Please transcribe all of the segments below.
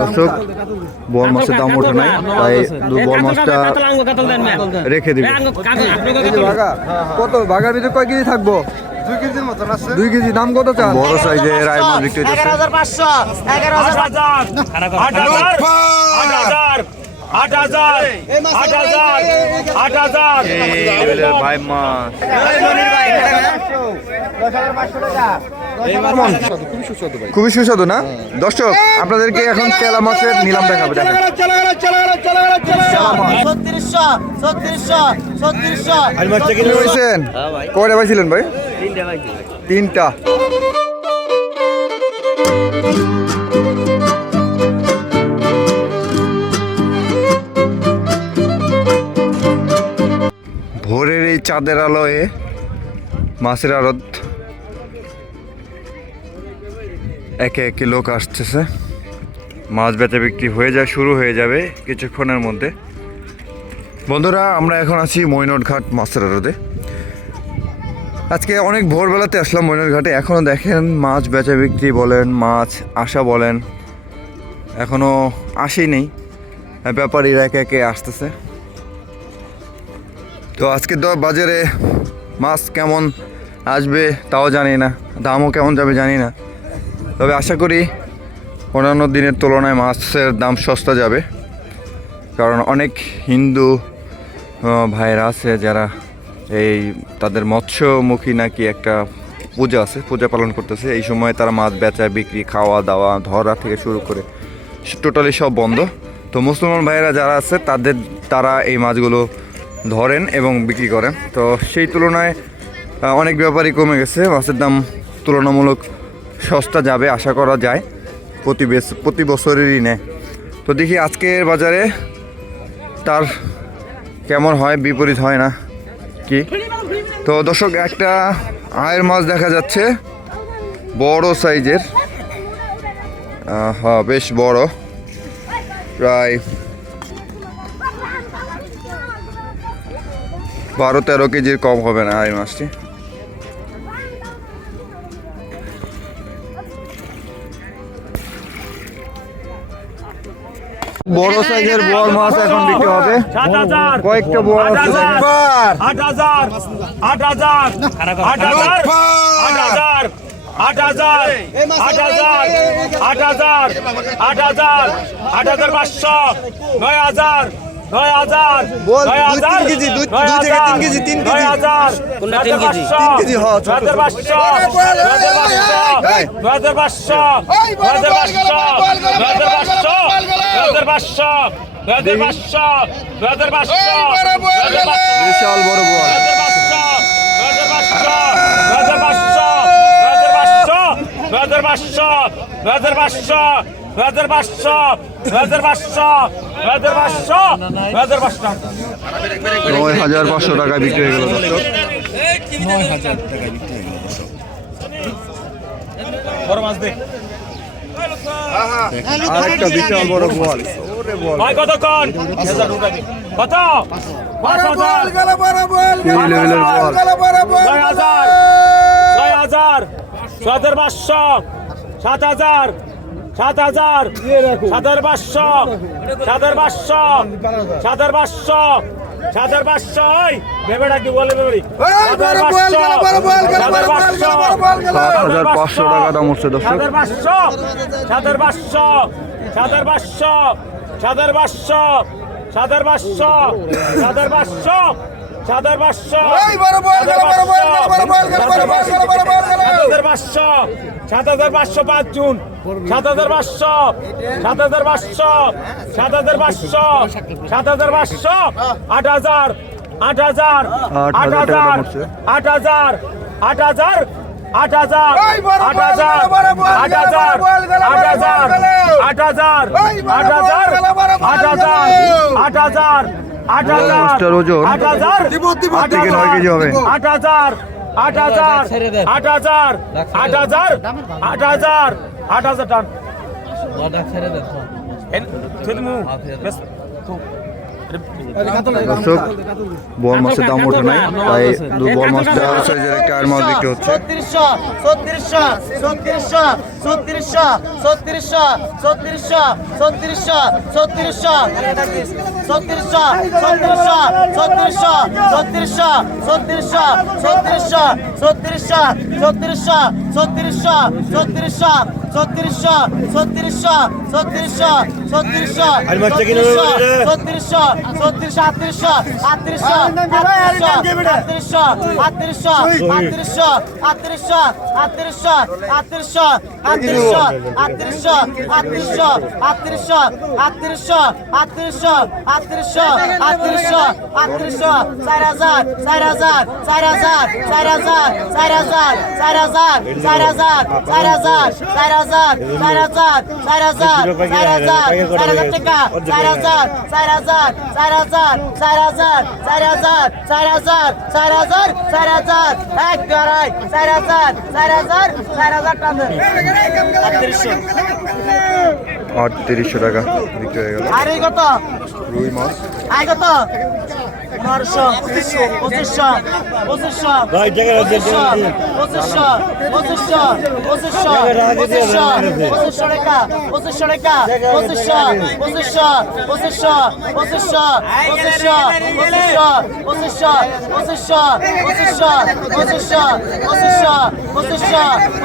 দর্শক বল মাছের দাম ওঠে নাই তাই বল মাছটা রেখে দিবে কত বাগার ভিতরে কয় কেজি থাকব দুই কেজি দাম কত চান বড় সাইজের রায় মাছ বিক্রি হচ্ছে খুবই সুস্বাদু না? দর্শক আপনাদেরকে এখন চেলা মাছের নিলাম দেখাবে দেখেন। কয়টা পাইছিলেন ভাই। তিনটা। ভোরের এই চাঁদের আলোয়ে মাছের আড়ত একে একে লোক আসতেছে। মাছ বেচা বিক্রি হয়ে যায়, শুরু হয়ে যাবে কিছুক্ষণের মধ্যে। বন্ধুরা, আমরা এখন আছি মৈনট ঘাট মাছের আড়তে আজকে অনেক ভোরবেলাতে আসলাম মৈনট ঘাটে এখনও দেখেন, মাছ বেচা বিক্রি বলেন, মাছ আসা বলেন এখনও আসেনি। ব্যাপারীরা একে একে আসতেছে। তো আজকে তো বাজারে মাছ কেমন আসবে তাও জানি না, দামও কেমন যাবে জানি না। তবে আশা করি অন্যান্য দিনের তুলনায় মাছের দাম সস্তা যাবে। কারণ অনেক হিন্দু ভাইয়েরা আছে যারা এই তাদের মৎস্যমুখী নাকি একটা পূজা আছে, পূজা পালন করতেছে। এই সময় তারা মাছ বেচা, বিক্রি, খাওয়া, দাওয়া, ধরা থেকে শুরু করে টোটালি সব বন্ধ। তো মুসলমান ভাইয়েরা যারা আছে, তাদের তারা এই মাছগুলো ধরেন এবং বিক্রি করেন। তো সেই তুলনায় অনেক ব্যাপারই কমে গেছে। মাছের দাম তুলনামূলক সস্তা যাবে, আশা করা যায়, প্রতি প্রতি বছরেরই নেয় তো দেখি আজকের বাজারে তার কেমন হয়, বিপরীত হয় না, কি? তো দর্শক, একটা আয়ের মাছ দেখা যাচ্ছে, বড় সাইজের। হ্যাঁ বেশ বড়। প্রায় বারো তেরো কেজির কম হবে না আয়ের মাছটি। বড় সাইজের বড় মাছ এখন বিক্রি হবে। হাজার কয়েকটা বড় আট আছে হাজার আট হাজার আট হাজার আট হাজার আট হাজার আট হাজার আট হাজার আট হাজার আট হাজার আট হাজার পাঁচশো নয় হাজার কেজি দুই থেকে তিন কেজি তিন কেজি কোনটা তিন কেজি তিন কেজি হ বিশাল বড় বল রাজার বাদশাহ রাজার বাদশাহ রাজার বাদশাহ হাজার পাঁচশো হাজার পাঁচশো হাজার পাঁচশো হাজার পাঁচশো। নয় হাজার পাঁচশো টাকা বিক্রি হয়ে গেল। নয় হাজার টাকা বিক্রি হয়ে গেল বড় মাছ দেখ আরেকটা বিশাল বড় বল ভাই কত? কন হাজার। ছয় হাজার। ছয় হাজার পাঁচশো। সাত হাজার। সাত হাজার সাত হাজার পাঁচশো সাত হাজার পাঁচশো সাত হাজার পাঁচশো সাত হাজার বলে ভেবে সাত হাজার পাঁচশো সাত হাজার পাঁচশো টাকা দাম উঠছে দর্শক সাত হাজার পাঁচশো সাত হাজার পাঁচশো সাত হাজার সাত হাজার পাঁচশো পাঁচ জুন সাত হাজার পাঁচশো সাত হাজার পাঁচশো সাত হাজার পাঁচশো সাত হাজার পাঁচশো আট হাজার আট হাজার আট হাজার আট হাজার আট হাজার আট হাজার আট হাজার আট হাজার আট হাজার আট হাজার আট হাজার আট হাজার আট হাজার আট হাজার আট হাজার। আট হাজার আট হাজার আট হাজার আট হাজার আট হাজার আট হাজার টান। ছেড়ে দিমু। দর্শক বল মাছের দাম ওঠে নাই তাই বল মাছটা সাইজের একটা আর মাছ বিক্রি হচ্ছে ছত্রিশশো ছত্রিশশো ছত্রিশশো ছত্রিশশো ছত্রিশশো ছত্রিশশো ছত্রিশশো ছত্রিশশো ছত্রিশশো ছত্রিশশো ছত্রিশশো ছত্রিশশো ছত্রিশশো ছত্রিশশো ছত্রিশশো ছত্রিশশো ছত্রিশশো ছত্রিশশো ছত্রিশশো ছত্রিশশো ছত্রিশশো ছত্রিশশো ছত্রিশশো ছত্রিশশো আটত্রিশশো আটত্রিশশো আটত্রিশশো আটত্রিশশো আটত্রিশশো আটত্রিশশো আটত্রিশশো আটত্রিশশো আটত্রিশশো আটত্রিশশো আটত্রিশশো আটত্রিশশো আটত্রিশশো আটত্রিশশো আটত্রিশশো আটত্রিশশো আটত্রিশশো চার হাজার চার হাজার চার হাজার চার হাজার চার হাজার চার হাজার চার হাজার চার হাজার চার হাজার চার হাজার চার হাজার চার হাজার চার হাজার টাকা চার হাজার চার হাজার চার হাজার চার হাজার চার হাজার চার হাজার চার হাজার চার হাজার এক আড়াই চার হাজার চার হাজার চার হাজার টাকা আটত্রিশশো টাকা বিক্রি হয়ে গেল আর কত রুই মাছ আয় কত পনেরোশো পঁচিশশো পঁচিশশো পঁচিশশো পঁচিশশো পঁচিশশো পঁচিশশো পঁচিশশো পঁচিশশো পঁচিশশো টাকা পঁচিশশো টাকা পঁচিশশো পঁচিশশো পঁচিশশো পঁচিশশো পঁচিশশো পঁচিশশো পঁচিশশো পঁচিশশো পঁচিশশো পঁচিশশো পঁচিশশো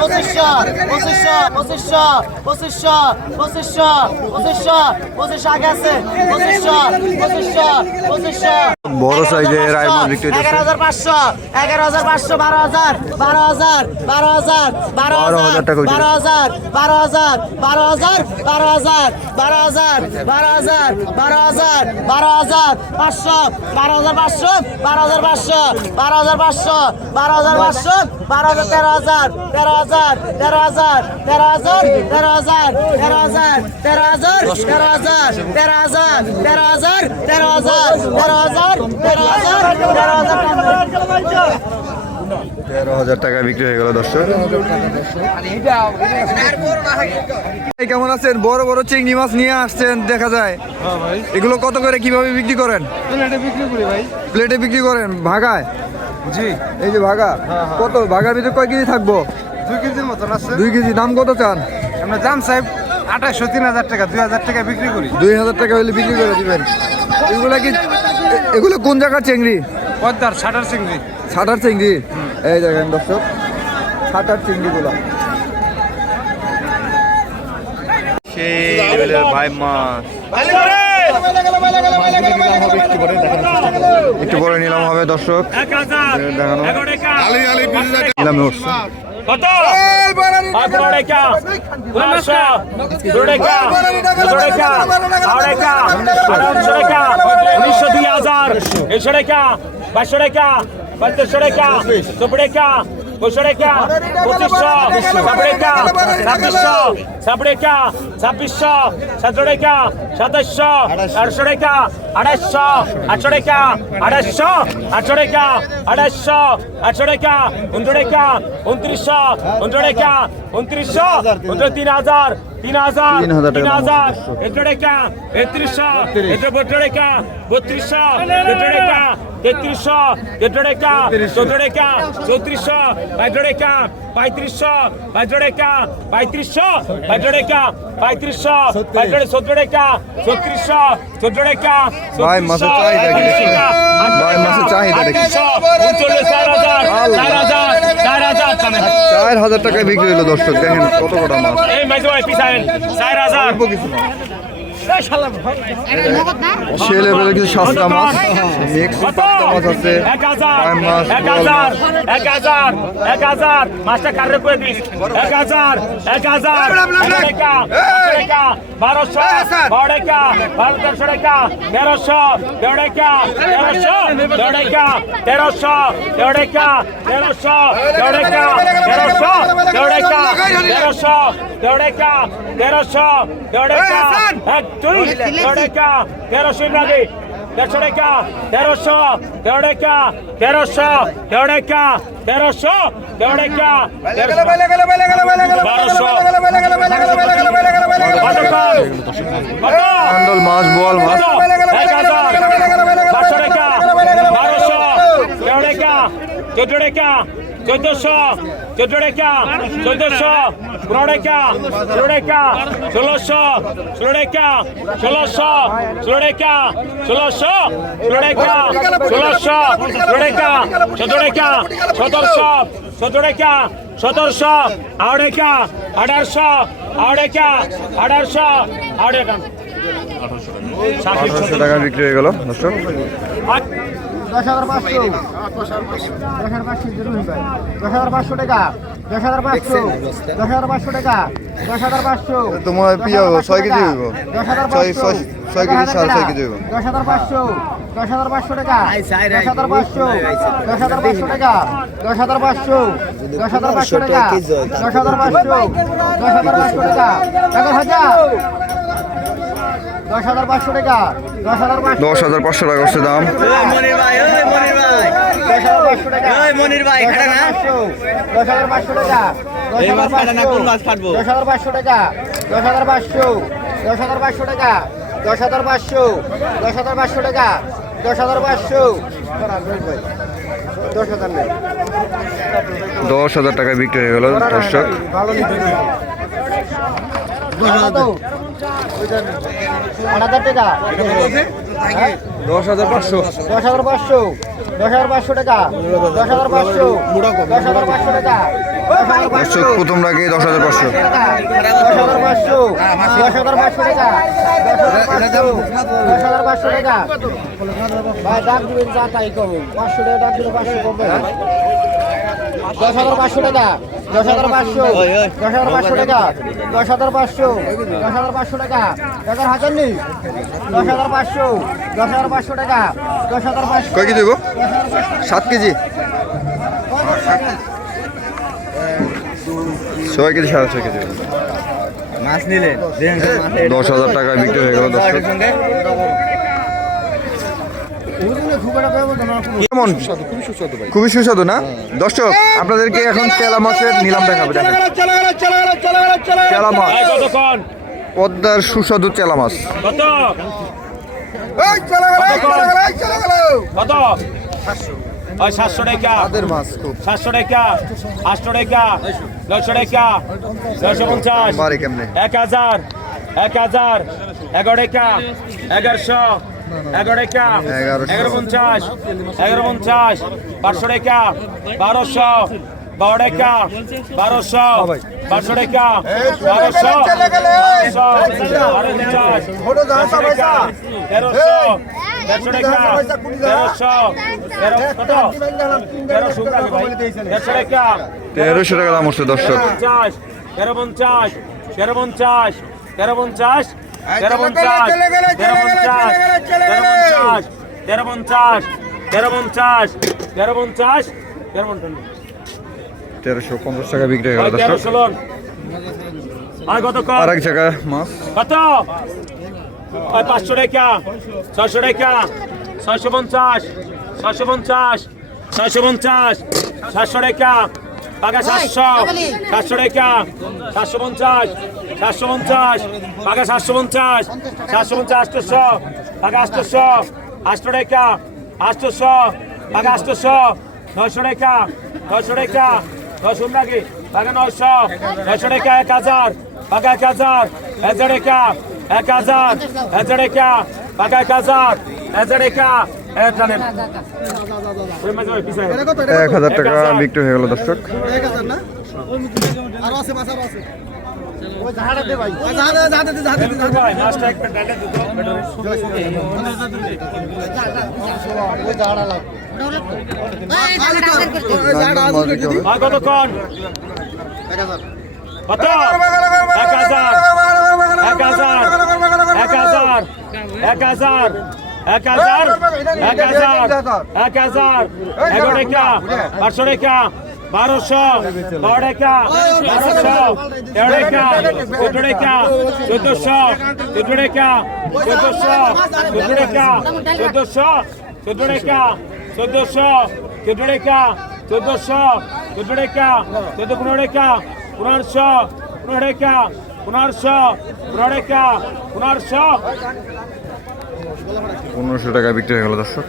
পঁচিশশো পঁচিশশো পঁচিশশো পঁচিশশো পঁচিশশো পঁচিশশো পঁচিশশো আগে আছে পঁচিশশো পঁচিশশো পঁচিশশো বড় সাইজের রায় মাছ বিক্রি হচ্ছে এগারো হাজার পাঁচশো এগারো হাজার পাঁচশো বারো হাজার বারো হাজার বারো হাজার বারো হাজার। বারো হাজার বারো হাজার বারো হাজার বারো হাজার বারো হাজার বারো হাজার বারো হাজার বারো হাজার পাঁচশো বারো হাজার পাঁচশো বারো হাজার পাঁচশো বারো হাজার পাঁচশো বারো হাজার পাঁচশো বারো হাজার তেরো হাজার তেরো হাজার তেরো হাজার তেরো হাজার তেরো হাজার তেরো হাজার তেরো হাজার তেরো হাজার তেরো হাজার তেরো হাজার তেরো হাজার তেরো হাজার তেরো হাজার তেরো হাজার টাকা বিক্রি হয়ে গেল দর্শক। কেমন আছেন? বড় বড় চিংড়ি মাছ নিয়ে আসছেন দেখা যায়। এগুলো কত করে কীভাবে বিক্রি করেন? বিক্রি করি ভাই। প্লেটে বিক্রি করেন? ভাগায়? জি। এই যে ভাগা। কত? ভাগার ভিতরে কয় কেজি থাকব? দুই কেজির মতন আছে। দুই কেজি। দাম কত চান? আমরা দাম সাহেব আঠাশশো তিন হাজার টাকা দুই হাজার টাকা বিক্রি করি। দুই হাজার টাকা হলে বিক্রি করে দিবেন। এগুলা কি এগুলো কোন জায়গার চিংড়ি? পদ্মার ষাটার চিংড়ি। ছাটার চিংড়ি? এই দেখেন দর্শক ছাটার চিংড়িগুলো। সেই লেভেলের ভাই মাছ একটু পরে নিলাম হবে দর্শক। দেখানো। নিলামে উঠছে কত পনেরো টাকা পনেরোশো দুটো টাকা দুটো টাকা আড়াই টাকা আঠারোশো টাকা উনিশশো দুই হাজার একশো টাকা বাইশশো টাকা পঁয়ত্রিশশো টাকা চব্বিশ টাকা পঁচিশশো টাকা পঁচিশশো ছাব্বিশ টাকা ছাব্বিশশো ছাব্বিশ টাকা ছাব্বিশশো সতেরো টাকা সাতাশশো আটশো টাকা আড়াইশো আটশো টাকা আড়াইশো আটশো টাকা আড়াইশো আটশো টাকা উনশো টাকা উনত্রিশশো উনশো টাকা উনত্রিশশো উনত্রিশ তিন হাজার তিন হাজার তিন হাজার একশো টাকা একত্রিশশো একশো বত্রিশ টাকা বত্রিশশো তেত্রিশ টাকা তেত্রিশশো তেত্রিশ টাকা চৌদ্দ টাকা চৌত্রিশশো বাইশ টাকা পঁয়ত্রিশশো বাইশ টাকা পঁয়ত্রিশশো বাইশ টাকা পঁয়ত্রিশশো বাইশ চোদ্দ টাকা চৌত্রিশশো চোদ্দ টাকা ভাই, মাছের চাহিদা? ভাই, মাছের চাহিদা? উনচল্লিশ চার হাজার চার হাজার চার হাজার চার হাজার। টাকায় বিক্রি হলো দর্শক দেখেন কত কটা মাছ। এই মাঝে ভাই চার হাজার। সে লেভেলের কিছু সস্তা মাছ মিক্স? পাক্কা মাছ আছে ভাই মাছ এক হাজার। এক হাজার এক হাজার মাছটা কারে করে দিস এক হাজার এক হাজার বারোশো বারো টাকা বারো তেরোশো টাকা তেরোশো তেরো টাকা তেরোশো তেরো টাকা তেরোশো তেরো টাকা তেরোশো তেরো টাকা তেরোশো তেরো টাকা তেরোশো তেরো টাকা তেরোশো তেরো টাকা এক চল্লিশ টাকা তেরোশো লাগে দেড়শো টাকা তেরোশো তেরো টাকা তেরোশো তেরো টাকা তেরোশো তেরো টাকা বারোশো। মাছ বল মাছ বারোশো টাকা বারোশো তেরো টাকা চোদ্দ টাকা চোদ্দশো চোদ্দ টাকা চোদ্দশো। পনেরো টাকা ষোলো টাকা ষোলোশো। ষোলো টাকা ষোলোশো। ষোলো টাকা ষোলোশো। ষোলো টাকা ষোলোশো। ষোলো টাকা সতেরো টাকা সতেরোশো। সতেরো টাকা সতেরোশো। টাকা আঠারোশো। টাকা আঠারোশো। টাকা আঠারোশো টাকা বিক্রি হয়ে গেল দর্শক। দশ হাজার পাঁচশো দশ হাজার পাঁচশো জরুরি ভাই দশ হাজার পাঁচশো টাকা দশ হাজার পাঁচশো দশ হাজার পাঁচশো টাকা দশ হাজার পাঁচশো তোমার হব ছয় কেজি হইব দশ হাজার ছয় পাঁচশো ছয় কেজি সাড়ে ছয় কেজি হইব দশ হাজার পাঁচশো দশ হাজার পাঁচশো টাকা দশ হাজার পাঁচশো দশ হাজার পাঁচশো টাকা দশ হাজার পাঁচশো দশ হাজার পাঁচশো টাকা দশ হাজার পাঁচশো দশ হাজার পাঁচশো টাকা এগারো হাজার দশ হাজার পাঁচশো টাকা দশ হাজার পাঁচশো দশ হাজার পাঁচশো টাকা হচ্ছে দাম মনির ভাই ওই মনির দশ হাজার পাঁচশো টাকা খাটা না দশ হাজার পাঁচশো টাকা দশ হাজার পাঁচশো দশ হাজার পাঁচশো টাকা দশ হাজার পাঁচশো দশ হাজার পাঁচশো টাকা দশ হাজার পাঁচশো দশ হাজার পাঁচশো টাকা দশ হাজার পাঁচশো দশ হাজার দশ হাজার টাকা বিক্রি হয়ে গেল দর্শক আট হাজার টাকা? দশ হাজার পাঁচশো। দশ হাজার পাঁচশো। দশ হাজার পাঁচশো টাকা? দশ হাজার পাঁচশো। দশ হাজার পাঁচশো টাকা? দর্শক পাঁচশো প্রথম রাগে দশ হাজার পাঁচশো। দশ হাজার পাঁচশো। দশ হাজার পাঁচশো টাকা? দশ হাজার পাঁচশো টাকা? ভাই ডাক দিবেন যা তাই পাঁচশো টাকা ডাক দিলে পাঁচশো না। দশ হাজার পাঁচশো টাকা দশ হাজার পাঁচশো দশ হাজার পাঁচশো টাকা দশ হাজার পাঁচশো দশ হাজার পাঁচশো টাকা এগারো হাজার নেই দশ হাজার পাঁচশো দশ হাজার পাঁচশো টাকা দশ হাজার পাঁচশো কয় কেজি হইব সাত কেজি ছয় কেজি সাড়ে ছয় কেজি মাছ নিলে দশ হাজার টাকা বিক্রি হয়ে গেল দর্শক কেমন? খুবই সুস্বাদু না? দর্শক আপনাদেরকে এখন চেলা মাছের নিলাম দেখাবে চেলা মাছ। পদ্মার সুস্বাদু চেলা মাছ। সাতশো টাকা মাছ খুব। সাতশো টাকা আটশো টাকা নয়শো টাকা নয়শো পঞ্চাশ এক হাজার এক হাজার এগারো টাকা এগারোশো এগারো টাকা। এগারোশো। এগারো পঞ্চাশ। এগারো পঞ্চাশ। পাঁচশো টাকা। বারোশো। বারো টাকা। বারোশো। বারোশো টাকা। বারোশো। বারোশো বারো পঞ্চাশ। তেরোশো টাকা। তেরোশো। দেড়শো টাকা। তেরোশো। তেরো কত? তেরোশো টাকা ভাই। দেড়শো টাকা। তেরোশো টাকা দাম হচ্ছে দর্শক। তেরো পঞ্চাশ। তেরো পঞ্চাশ। তেরো পঞ্চাশ। তেরো পঞ্চাশ তেরো পঞ্চাশ তেরো পঞ্চাশ তেরো পঞ্চাশ তেরো পঞ্চাশ তেরো পঞ্চাশ তেরোশো পঞ্চাশ টাকা বিক্রি হয়ে গেল তেরো দর্শক। ষোলো আর কত আর এক জায়গায় মাছ। কত? পাঁচশো টাকা ছয়শো টাকা ছয়শো পঞ্চাশ ছয়শো পঞ্চাশ ছয়শো পঞ্চাশ সাতশো টাকা। পাকা সাতশো সাতশো টাকা সাতশো পঞ্চাশ সাতশো পঞ্চাশ পাকা সাতশো পঞ্চাশ সাতশো পঞ্চাশ আটশোশো পাকা আটশোশো আটশো টাকা আটশোশো পাকা আটশোশো নয়শো টাকা নয়শো টাকা নয়শো নাকি পাকা নয়শো নয়শো টাকা এক হাজার পাকা এক হাজার হাজার টাকা এক হাজার হাজার টাকা পাকা এক হাজার হাজার টাকা এক হাজার টাকা বিক্রি হয়ে গেল দর্শক। এক হাজার। এক হাজার। এক হাজার এক হাজার এক হাজার এগারো টাকা পাঁচশো টাকা বারোশো বারো টাকা বারোশো তেরো টাকা চোদ্দ টাকা চোদ্দশো চোদ্দ টাকা চোদ্দশো চোদ্দ টাকা চোদ্দশো চোদ্দ টাকা চোদ্দশো চোদ্দ টাকা চোদ্দশো চোদ্দ টাকা চোদ্দ পনেরো টাকা পনেরোশো পনেরো টাকা পনেরোশো পনেরো টাকা পনেরোশো পনেরোশো টাকা বিক্রি হয়ে গেল দর্শক।